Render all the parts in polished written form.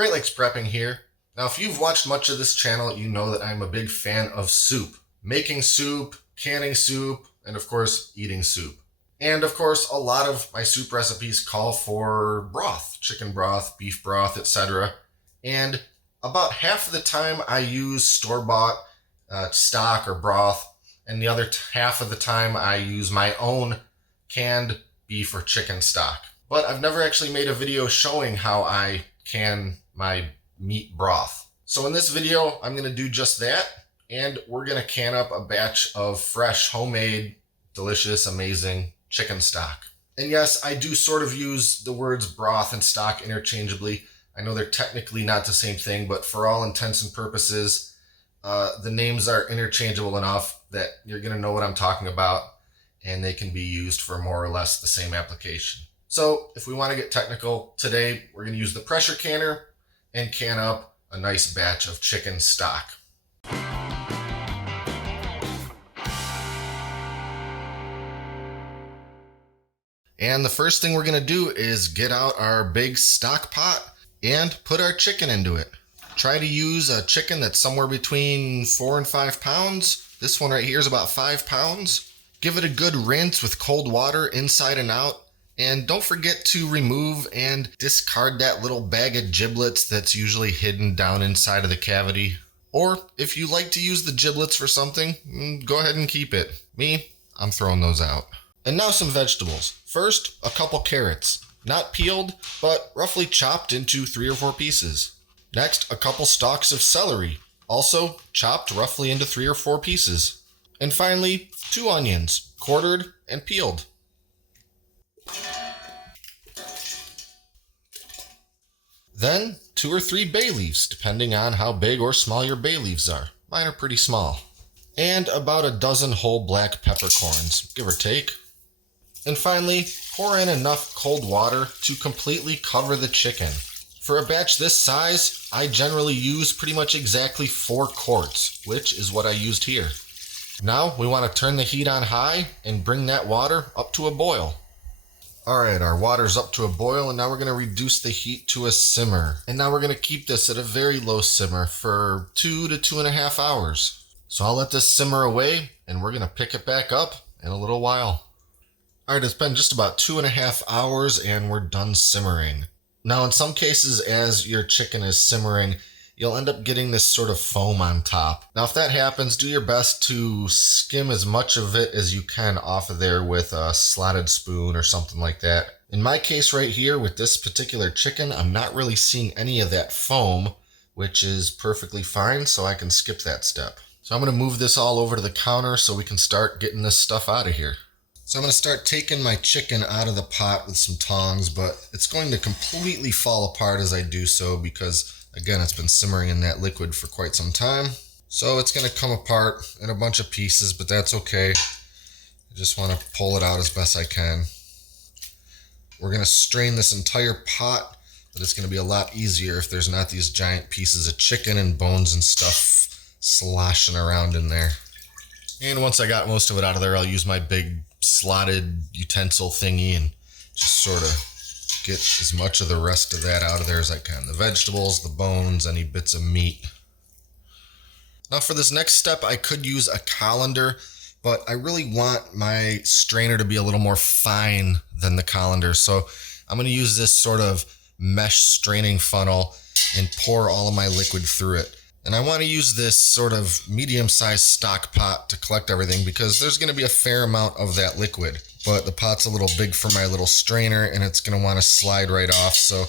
Great Lakes Prepping here. Now, if you've watched much of this channel, you know that I'm a big fan of soup. Making soup, canning soup, and of course, eating soup. And of course, a lot of my soup recipes call for broth, chicken broth, beef broth, etc. And about half of the time I use store-bought stock or broth, and the other half of the time I use my own canned beef or chicken stock. But I've never actually made a video showing how I can my meat broth. So in this video, I'm going to do just that, and we're going to can up a batch of fresh, homemade, delicious, amazing chicken stock. And yes, I do sort of use the words broth and stock interchangeably. I know they're technically not the same thing, but for all intents and purposes, the names are interchangeable enough that you're going to know what I'm talking about, and they can be used for more or less the same application. So if we want to get technical, today we're going to use the pressure canner and can up a nice batch of chicken stock. And the first thing we're going to do is get out our big stock pot and put our chicken into it. Try to use a chicken that's somewhere between 4 and 5 pounds. This one right here is about 5 pounds. Give it a good rinse with cold water inside and out. And don't forget to remove and discard that little bag of giblets that's usually hidden down inside of the cavity. Or if you like to use the giblets for something, go ahead and keep it. Me, I'm throwing those out. And now some vegetables. First, a couple carrots. Not peeled, but roughly chopped into 3 or 4 pieces. Next, a couple stalks of celery. Also chopped roughly into 3 or 4 pieces. And finally, 2 onions, quartered and peeled. Then 2 or 3 bay leaves, depending on how big or small your bay leaves are. Mine are pretty small. And about a dozen whole black peppercorns, give or take. And finally, pour in enough cold water to completely cover the chicken. For a batch this size, I generally use pretty much exactly 4 quarts, which is what I used here. Now we want to turn the heat on high and bring that water up to a boil. Alright, our water's up to a boil, and now we're going to reduce the heat to a simmer. And now we're going to keep this at a very low simmer for 2 to 2.5 hours. So I'll let this simmer away, and we're going to pick it back up in a little while. Alright, it's been just about 2.5 hours, and we're done simmering. Now in some cases, as your chicken is simmering, you'll end up getting this sort of foam on top. Now if that happens, do your best to skim as much of it as you can off of there with a slotted spoon or something like that. In my case right here with this particular chicken, I'm not really seeing any of that foam, which is perfectly fine, so I can skip that step. So I'm going to move this all over to the counter so we can start getting this stuff out of here. So I'm going to start taking my chicken out of the pot with some tongs, but it's going to completely fall apart as I do so because, again, it's been simmering in that liquid for quite some time. So it's going to come apart in a bunch of pieces, but that's okay. I just want to pull it out as best I can. We're going to strain this entire pot, but it's going to be a lot easier if there's not these giant pieces of chicken and bones and stuff sloshing around in there. And once I got most of it out of there, I'll use my big slotted utensil thingy and just sort of get as much of the rest of that out of there as I can. The vegetables, the bones, any bits of meat. Now for this next step, I could use a colander, but I really want my strainer to be a little more fine than the colander. So I'm going to use this sort of mesh straining funnel and pour all of my liquid through it. And I want to use this sort of medium-sized stock pot to collect everything because there's going to be a fair amount of that liquid. But the pot's a little big for my little strainer and it's going to want to slide right off. So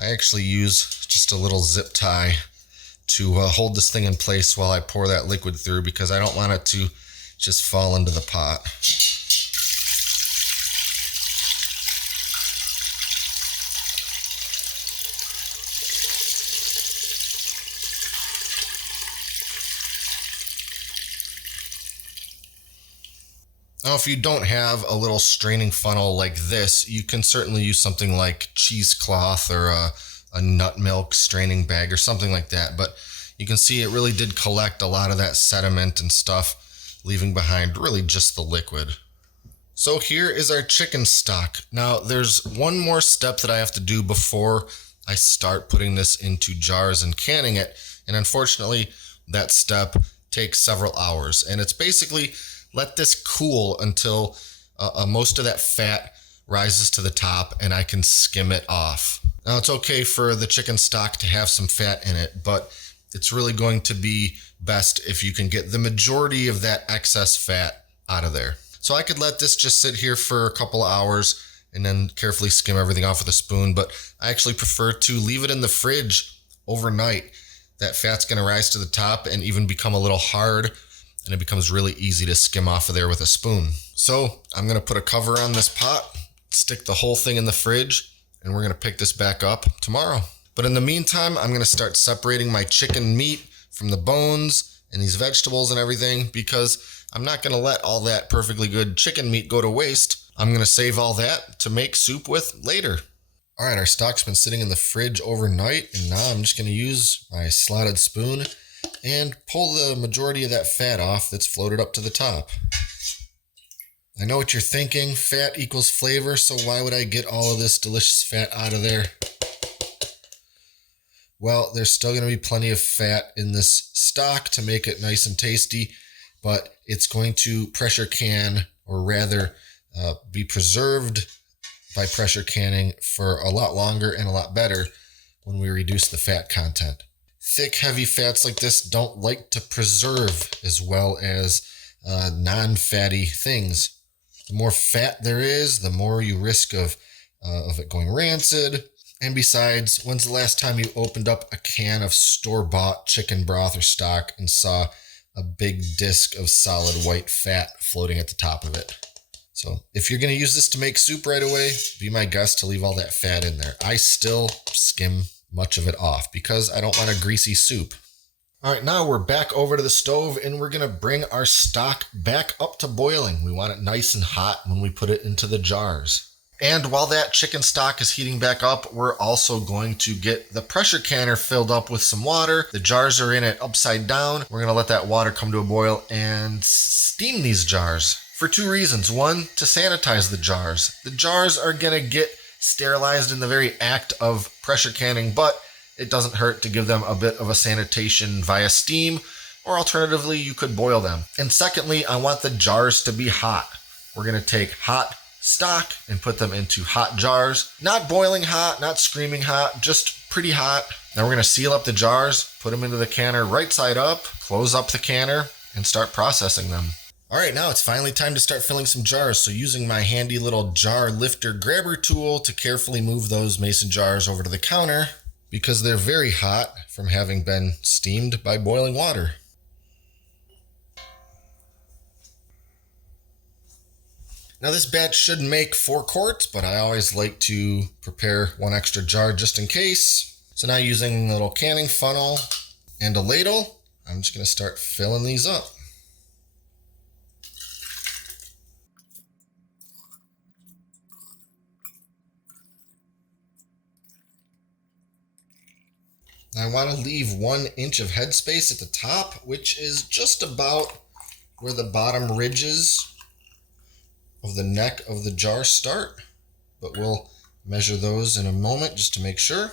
I actually use just a little zip tie to hold this thing in place while I pour that liquid through because I don't want it to just fall into the pot. Now, if you don't have a little straining funnel like this, you can certainly use something like cheesecloth or a nut milk straining bag or something like that. But you can see it really did collect a lot of that sediment and stuff, leaving behind really just the liquid. So here is our chicken stock. Now, there's one more step that I have to do before I start putting this into jars and canning it. And unfortunately, that step takes several hours. And it's basically let this cool until most of that fat rises to the top and I can skim it off. Now it's okay for the chicken stock to have some fat in it, but it's really going to be best if you can get the majority of that excess fat out of there. So I could let this just sit here for a couple of hours and then carefully skim everything off with a spoon, but I actually prefer to leave it in the fridge overnight. That fat's gonna rise to the top and even become a little hard, and it becomes really easy to skim off of there with a spoon. So I'm gonna put a cover on this pot, stick the whole thing in the fridge, and we're gonna pick this back up tomorrow. But in the meantime, I'm gonna start separating my chicken meat from the bones and these vegetables and everything, because I'm not gonna let all that perfectly good chicken meat go to waste. I'm gonna save all that to make soup with later. All right, our stock's been sitting in the fridge overnight, and now I'm just gonna use my slotted spoon and pull the majority of that fat off that's floated up to the top. I know what you're thinking, fat equals flavor, so why would I get all of this delicious fat out of there? Well, there's still gonna be plenty of fat in this stock to make it nice and tasty, but it's going to pressure can, or rather be preserved by pressure canning for a lot longer and a lot better when we reduce the fat content. Thick, heavy fats like this don't like to preserve as well as non-fatty things. The more fat there is, the more you risk of it going rancid. And besides, when's the last time you opened up a can of store-bought chicken broth or stock and saw a big disc of solid white fat floating at the top of it? So if you're going to use this to make soup right away, be my guest to leave all that fat in there. I still skim much of it off because I don't want a greasy soup. All right, now we're back over to the stove and we're going to bring our stock back up to boiling. We want it nice and hot when we put it into the jars. And while that chicken stock is heating back up, we're also going to get the pressure canner filled up with some water. The jars are in it upside down. We're going to let that water come to a boil and steam these jars. For two reasons. One, to sanitize the jars. The jars are going to get sterilized in the very act of pressure canning, but it doesn't hurt to give them a bit of a sanitation via steam, or alternatively, you could boil them. And secondly, I want the jars to be hot. We're going to take hot stock and put them into hot jars. Not boiling hot, not screaming hot, just pretty hot. Now we're going to seal up the jars, put them into the canner right side up, close up the canner, and start processing them. All right, now it's finally time to start filling some jars. So using my handy little jar lifter grabber tool to carefully move those mason jars over to the counter because they're very hot from having been steamed by boiling water. Now this batch should make 4 quarts, but I always like to prepare 1 extra jar just in case. So now using a little canning funnel and a ladle, I'm just going to start filling these up. I want to leave 1 inch of headspace at the top, which is just about where the bottom ridges of the neck of the jar start, but we'll measure those in a moment just to make sure.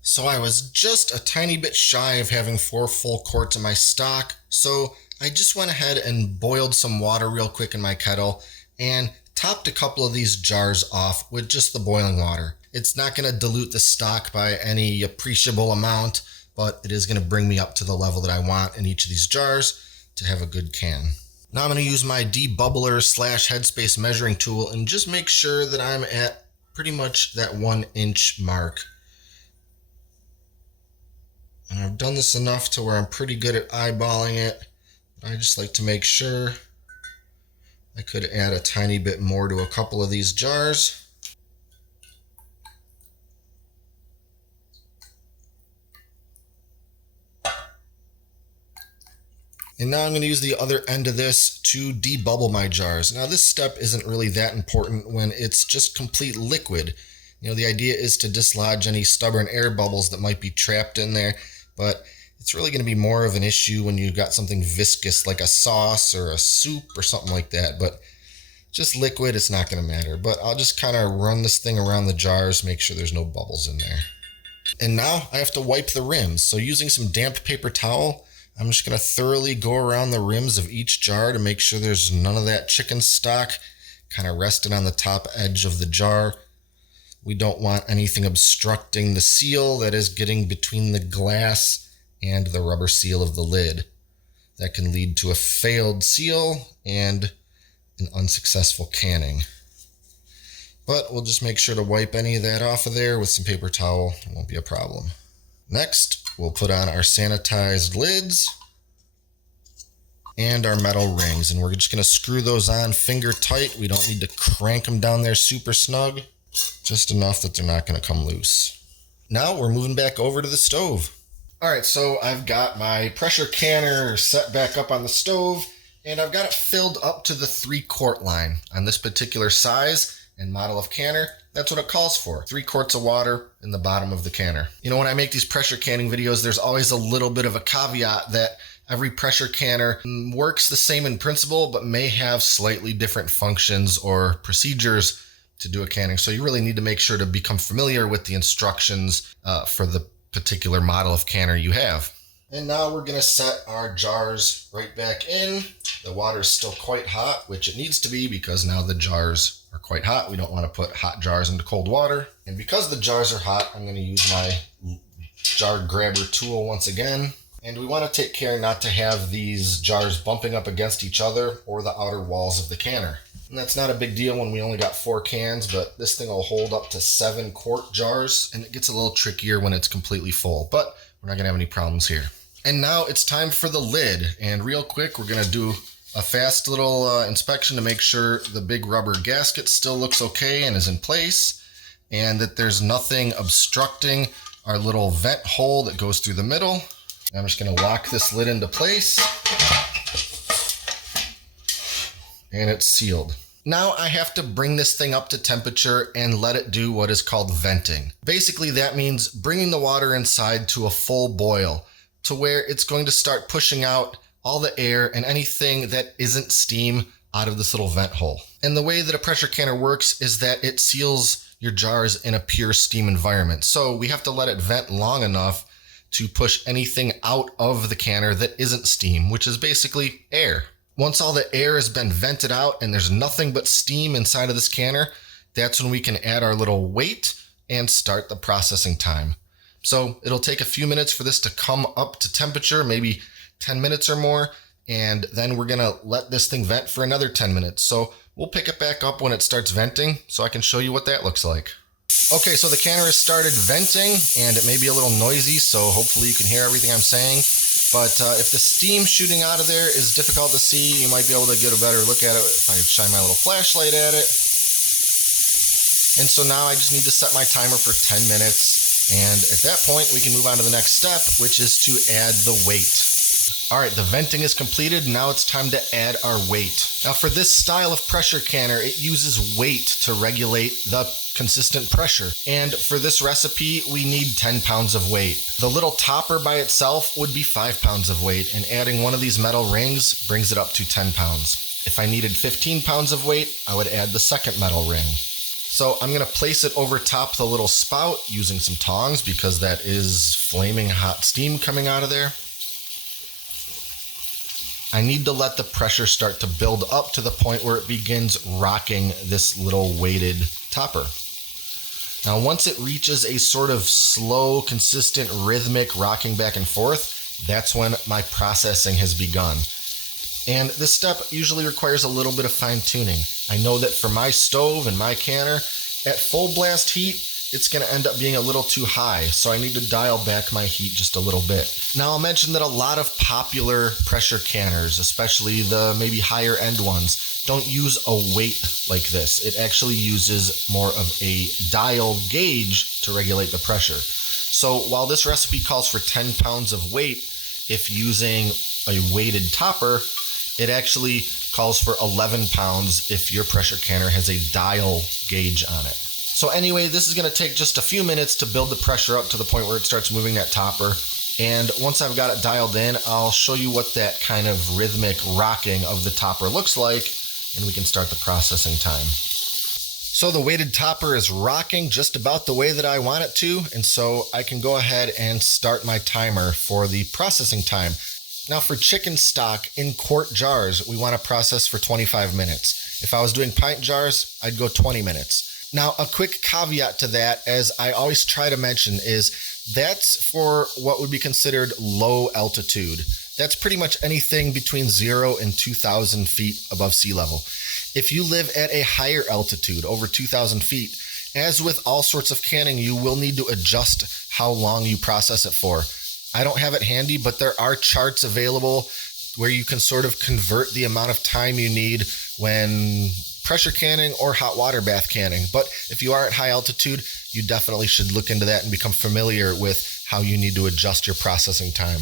So I was just a tiny bit shy of having 4 full quarts of my stock, so I just went ahead and boiled some water real quick in my kettle and topped a couple of these jars off with just the boiling water. It's not going to dilute the stock by any appreciable amount, but it is going to bring me up to the level that I want in each of these jars to have a good can. Now I'm going to use my debubbler / headspace measuring tool and just make sure that I'm at pretty much that 1 inch mark. And I've done this enough to where I'm pretty good at eyeballing it. But I just like to make sure. I could add a tiny bit more to a couple of these jars. And now I'm going to use the other end of this to debubble my jars. Now this step isn't really that important when it's just complete liquid. You know, the idea is to dislodge any stubborn air bubbles that might be trapped in there, but it's really going to be more of an issue when you've got something viscous like a sauce or a soup or something like that. But just liquid, it's not going to matter. But I'll just kind of run this thing around the jars, make sure there's no bubbles in there. And now I have to wipe the rims. So using some damp paper towel, I'm just going to thoroughly go around the rims of each jar to make sure there's none of that chicken stock kind of resting on the top edge of the jar. We don't want anything obstructing the seal that is getting between the glass and the rubber seal of the lid. That can lead to a failed seal and an unsuccessful canning. But we'll just make sure to wipe any of that off of there with some paper towel. It won't be a problem. Next, we'll put on our sanitized lids and our metal rings. And we're just going to screw those on finger tight. We don't need to crank them down there super snug. Just enough that they're not going to come loose. Now we're moving back over to the stove. All right, so I've got my pressure canner set back up on the stove, and I've got it filled up to the 3-quart line. On this particular size and model of canner, that's what it calls for. 3 quarts of water in the bottom of the canner. You know, when I make these pressure canning videos, there's always a little bit of a caveat that every pressure canner works the same in principle, but may have slightly different functions or procedures to do a canning. So you really need to make sure to become familiar with the instructions for the particular model of canner you have. And now we're going to set our jars right back in. The water is still quite hot, which it needs to be because now the jars are quite hot. We don't want to put hot jars into cold water. And because the jars are hot, I'm going to use my jar grabber tool once again. And we want to take care not to have these jars bumping up against each other or the outer walls of the canner. And that's not a big deal when we only got 4 cans, but this thing will hold up to 7-quart jars, and it gets a little trickier when it's completely full, but we're not going to have any problems here. And now it's time for the lid, and real quick, we're going to do a fast little inspection to make sure the big rubber gasket still looks okay and is in place, and that there's nothing obstructing our little vent hole that goes through the middle. I'm just going to lock this lid into place. And it's sealed. Now I have to bring this thing up to temperature and let it do what is called venting. Basically, that means bringing the water inside to a full boil, to where it's going to start pushing out all the air and anything that isn't steam out of this little vent hole. And the way that a pressure canner works is that it seals your jars in a pure steam environment. So we have to let it vent long enough to push anything out of the canner that isn't steam, which is basically air. Once all the air has been vented out and there's nothing but steam inside of this canner, that's when we can add our little weight and start the processing time. So it'll take a few minutes for this to come up to temperature, maybe 10 minutes or more, and then we're gonna let this thing vent for another 10 minutes. So we'll pick it back up when it starts venting so I can show you what that looks like. Okay, so the canner has started venting and it may be a little noisy, so hopefully you can hear everything I'm saying. But if the steam shooting out of there is difficult to see, you might be able to get a better look at it if I shine my little flashlight at it. And so now I just need to set my timer for 10 minutes. And at that point, we can move on to the next step, which is to add the weight. All right, the venting is completed. Now it's time to add our weight. Now for this style of pressure canner, it uses weight to regulate the consistent pressure. And for this recipe, we need 10 pounds of weight. The little topper by itself would be 5 pounds of weight, and adding one of these metal rings brings it up to 10 pounds. If I needed 15 pounds of weight, I would add the second metal ring. So I'm gonna place it over top the little spout using some tongs because that is flaming hot steam coming out of there. I need to let the pressure start to build up to the point where it begins rocking this little weighted topper. Now, once it reaches a sort of slow, consistent, rhythmic rocking back and forth, that's when my processing has begun. And this step usually requires a little bit of fine tuning. I know that for my stove and my canner, at full blast heat, it's going to end up being a little too high, so I need to dial back my heat just a little bit. Now, I'll mention that a lot of popular pressure canners, especially the maybe higher end ones, don't use a weight like this. It actually uses more of a dial gauge to regulate the pressure. So while this recipe calls for 10 pounds of weight, if using a weighted topper, it actually calls for 11 pounds if your pressure canner has a dial gauge on it. So anyway, this is going to take just a few minutes to build the pressure up to the point where it starts moving that topper. And once I've got it dialed in, I'll show you what that kind of rhythmic rocking of the topper looks like and we can start the processing time. So the weighted topper is rocking just about the way that I want it to, and so I can go ahead and start my timer for the processing time. Now for chicken stock in quart jars, we want to process for 25 minutes. If I was doing pint jars, I'd go 20 minutes. Now a quick caveat to that, as I always try to mention, is that's for what would be considered low altitude. That's pretty much anything between 0 and 2,000 feet above sea level. If you live at a higher altitude, over 2,000 feet, as with all sorts of canning, you will need to adjust how long you process it for. I don't have it handy, but there are charts available where you can sort of convert the amount of time you need when pressure canning or hot water bath canning. But if you are at high altitude, you definitely should look into that and become familiar with how you need to adjust your processing time.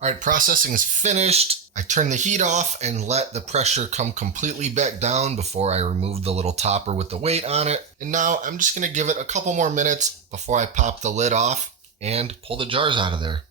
All right, processing is finished. I turn the heat off and let the pressure come completely back down before I remove the little topper with the weight on it. And now I'm just gonna give it a couple more minutes before I pop the lid off and pull the jars out of there.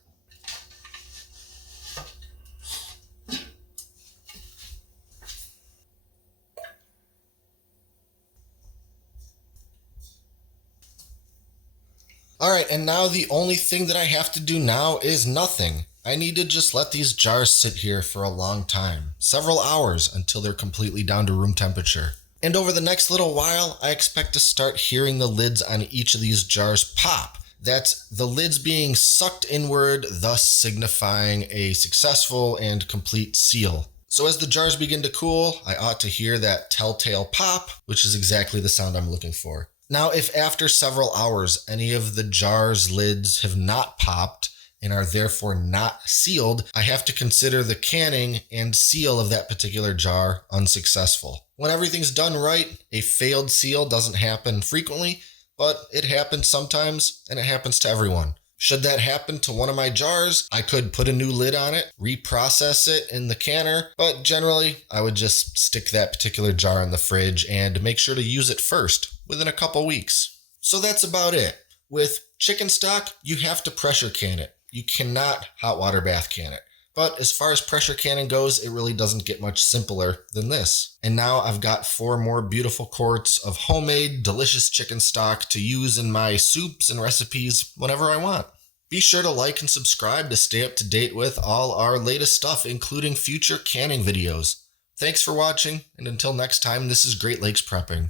All right, and now the only thing that I have to do now is nothing. I need to just let these jars sit here for a long time, several hours, until they're completely down to room temperature. And over the next little while, I expect to start hearing the lids on each of these jars pop. That's the lids being sucked inward, thus signifying a successful and complete seal. So as the jars begin to cool, I ought to hear that telltale pop, which is exactly the sound I'm looking for. Now, if after several hours, any of the jar's lids have not popped and are therefore not sealed, I have to consider the canning and seal of that particular jar unsuccessful. When everything's done right, a failed seal doesn't happen frequently, but it happens sometimes, and it happens to everyone. Should that happen to one of my jars, I could put a new lid on it, reprocess it in the canner, but generally I would just stick that particular jar in the fridge and make sure to use it first within a couple weeks. So that's about it. With chicken stock, you have to pressure can it. You cannot hot water bath can it. But as far as pressure canning goes, it really doesn't get much simpler than this. And now I've got 4 more beautiful quarts of homemade, delicious chicken stock to use in my soups and recipes whenever I want. Be sure to like and subscribe to stay up to date with all our latest stuff, including future canning videos. Thanks for watching, and until next time, this is Great Lakes Prepping.